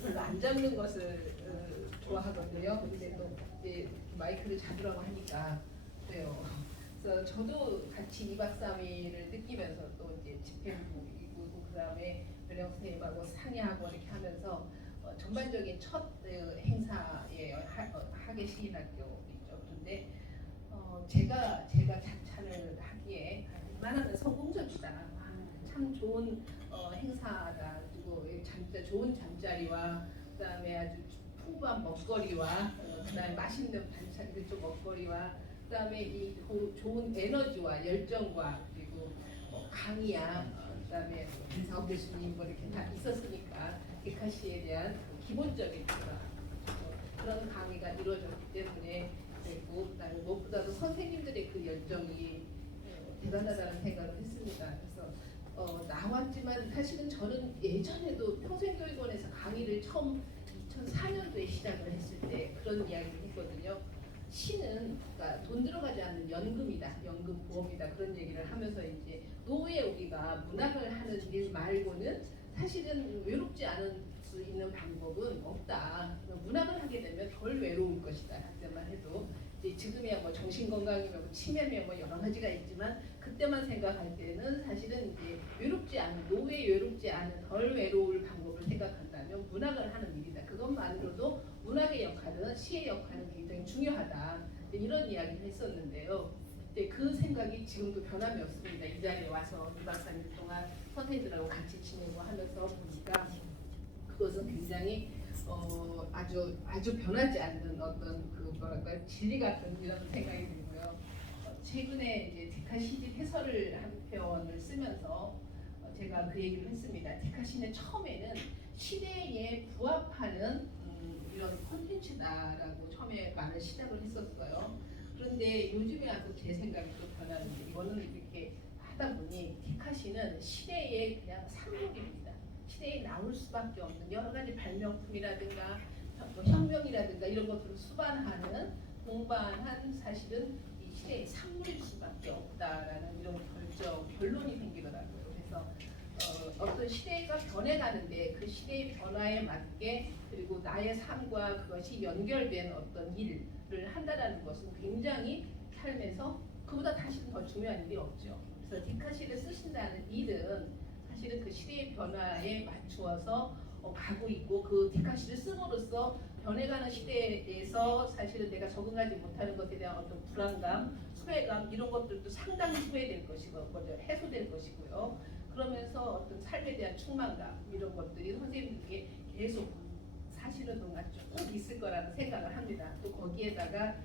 별로 안 잡는 것을 좋아하거든요. 근데 또 이제 마이크를 잡으라고 하니까 그래요. 그래서 저도 같이 2박 3일을 느끼면서 또 이제 집행부 이고 그다음에 변형 선생님하고 상의하고 이렇게 하면서 전반적인 첫 행사예요. 하계 시인학교이죠. 그런데 제가 자찬을 하기에 웬만하면 성공적이다. 참 좋은 행사다. 그리고 진짜 좋은 잠자리와 그다음에 아주 풍부한 먹거리와 그다음에 맛있는 반찬 그쪽 먹거리와 그다음에 이 좋은 에너지와 열정과 그리고 강의야 그다음에 김사업 교수님 뭐 이렇게 다 있었으니까 디카시에 대한 기본적인 그런 강의가 이루어졌기 때문에 그리고 그다음에 무엇보다도 선생님들의 그 열정이 대단하다는 생각을 했습니다. 그래서 나왔지만 사실은 저는 예전에도 평생교육원에서 강의를 처음 2004년도에 시작을 했을 때 그런 이야기를 했거든요. 시는 그러니까 돈 들어가지 않는 연금이다, 연금 보험이다 그런 얘기를 하면서 이제 노후에 우리가 문학을 하는 일 말고는 사실은 외롭지 않을 수 있는 방법은 없다. 문학을 하게 되면 덜 외로울 것이다. 그때만 해도 이제 지금이야 뭐 정신건강이면 뭐 치매면 뭐 여러 가지가 있지만 그때만 생각할 때는 사실은 이제 외롭지 않은 노후에 외롭지 않은 덜 외로울 방법을 생각한다면 문학을 하는 일이다. 그것만으로도 문학의 역할은 시의 역할은 굉장히 중요하다. 이런 이야기를 했었는데요. 그 생각이 지금도 변함이 없습니다. 이 자리에 와서 2박 3일 동안 선생님들하고 같이 지내고 하면서 보니까 그것은 굉장히 아주 변하지 않는 어떤 그 뭐랄까요 진리 같은 이런 생각이 들고요. 최근에 이제 디카 시집 해설을 한 편을 쓰면서 제가 그 얘기를 했습니다. 디카 시는 처음에는 시대에 부합하는 이런 콘텐츠다라고 처음에 말을 시작을 했었어요. 그런데 요즘에 와서 제 생각이 또 변하는데 이거는 이렇게 하다 보니 디카시는 시대의 그냥 산물입니다. 시대에 나올 수밖에 없는 여러 가지 발명품이라든가 뭐 혁명이라든가 이런 것들을 수반하는 동반한 사실은 이 시대의 산물일 수밖에 없다라는 이런 결론이 생기더라고요. 그래서 어떤 시대가 변해가는데 그 시대의 변화에 맞게 그리고 나의 삶과 그것이 연결된 어떤 일을 한다라는 것은 굉장히 삶에서 그보다 사실은 더 중요한 일이 없죠. 그래서 디카시를 쓰신다는 일은 사실은 그 시대의 변화에 맞추어서 가고 있고 그 디카시를 씀으로써 변해가는 시대에서 사실은 내가 적응하지 못하는 것에 대한 어떤 불안감, 소외감 이런 것들도 상당히 소외될 것이고 먼저 해소될 것이고요. 그러면서 어떤 삶에 대한 충만감 이런 것들이 선생님들께 계속 사실은 동안 쭉 있을 거라는 생각을 합니다. 또 거기에다가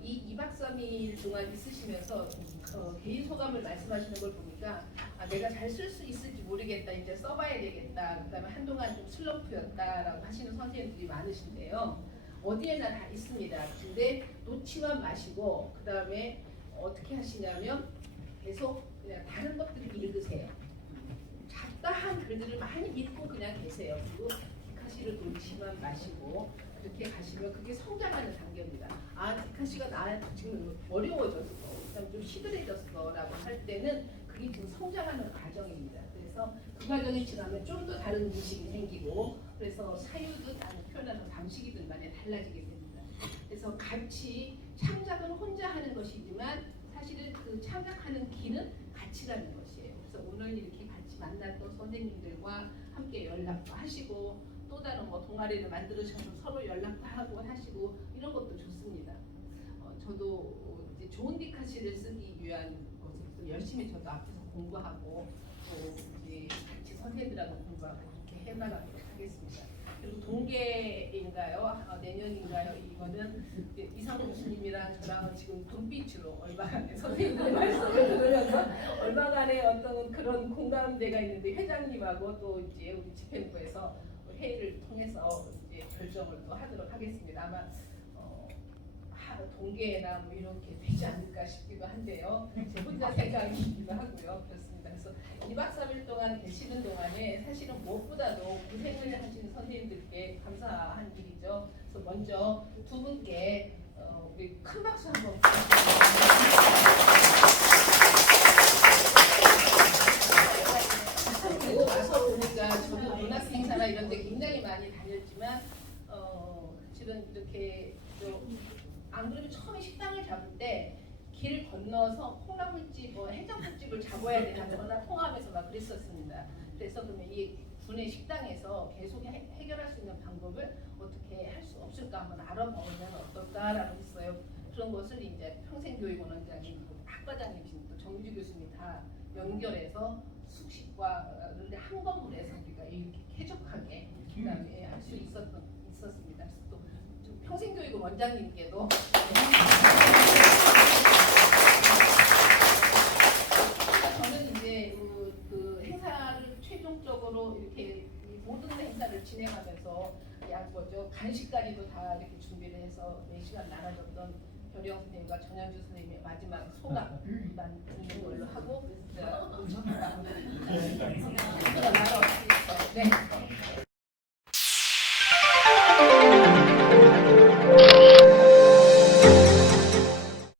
이 2박 3일 동안 있으시면서 개인 소감을 말씀하시는 걸 보니까 내가 잘 쓸 수 있을지 모르겠다. 이제 써봐야 되겠다. 그다음에 한동안 좀 슬럼프였다라고 하시는 선생님들이 많으신데요. 어디에나 다 있습니다. 근데 놓지만 마시고 그다음에 어떻게 하시냐면 계속 그냥 다른 것들을 읽으세요. 잡다한 글들을 많이 읽고 그냥 계세요. 그리고 디카시를 놓지만 마시고 그렇게 가시면 그게 성장하는 단계입니다. 디카시가 나한테 지금 어려워졌어, 그다음 좀 시들해졌어라고 할 때는 그게 지금 성장하는 과정입니다. 그래서 그 과정이 지나면 좀 더 다른 인식이 생기고 그래서 사유도 다른 표현하는 방식이든 간에 달라지게 됩니다. 그래서 같이 창작은 혼자 하는 것이지만 사실은 그 창작하는 길은 같이 가는 것이에요. 그래서 오늘 이렇게 같이 만났던 선생님들과 함께 연락도 하시고 또 다른 뭐 동아리를 만들으셔서 서로 연락도 하고 하시고 이런 것도 좋습니다. 저도 이제 좋은 디카시를 쓰기 위한 것으로서 열심히 저도 앞에서 공부하고 또 이제 같이 선생님들하고 공부하고 이렇게 해나가도록 하겠습니다. 그리고 동계인가요? 내년인가요? 이거는 이상호 교수님이랑 저랑은 지금 눈빛으로 얼마간의 선생님들의 말씀을 들으면서 얼마간의 어떤 그런 공감대가 있는데 회장님하고 또 이제 우리 집행부에서 회의를 통해서 이제 결정을 또 하도록 하겠습니다. 아마 동계나 뭐 이렇게 되지 않을까 싶기도 한데요. 제 혼자 생각이기도 하고요. 그렇습니다. 그래서 2박 3일 동안 계시는 동안에 사실은 무엇보다도 고생을 하신 선생님들께 감사한 일이죠. 그래서 먼저 두 분께 우리 큰 박수 한번 부탁드립니다. 와서 보니까 저도 문학 행사나 이런 데 굉장히 많이 다녔지만 실은 이렇게 안 그러면 처음에 식당을 잡을 때 길 건너서 콩나물집, 해장국집을 잡아야 되나 전화 통화하면서 막 그랬었습니다. 그래서 그러면 이 군의 식당에서 계속 해결할 수 있는 방법을 어떻게 할 수 없을까 한번 알아보면 어떨까라고 했어요. 그런 것을 이제 평생교육원원장님, 학과장님, 또 정규 교수님 다 연결해서 숙식과를 한 건물에서 우리가 이렇게 쾌적하게 그다음에 할 수 있었습니다. 그래서 또 평생교육원 원장님께도 저는 이제 그 행사를 최종적으로 이렇게 모든 행사를 진행하면서 간식까지도 다 이렇게 준비를 해서 4시간 나눠줬던 변희영 선생님과 전현주 선생님의 마지막 소감 듣는 걸로 하고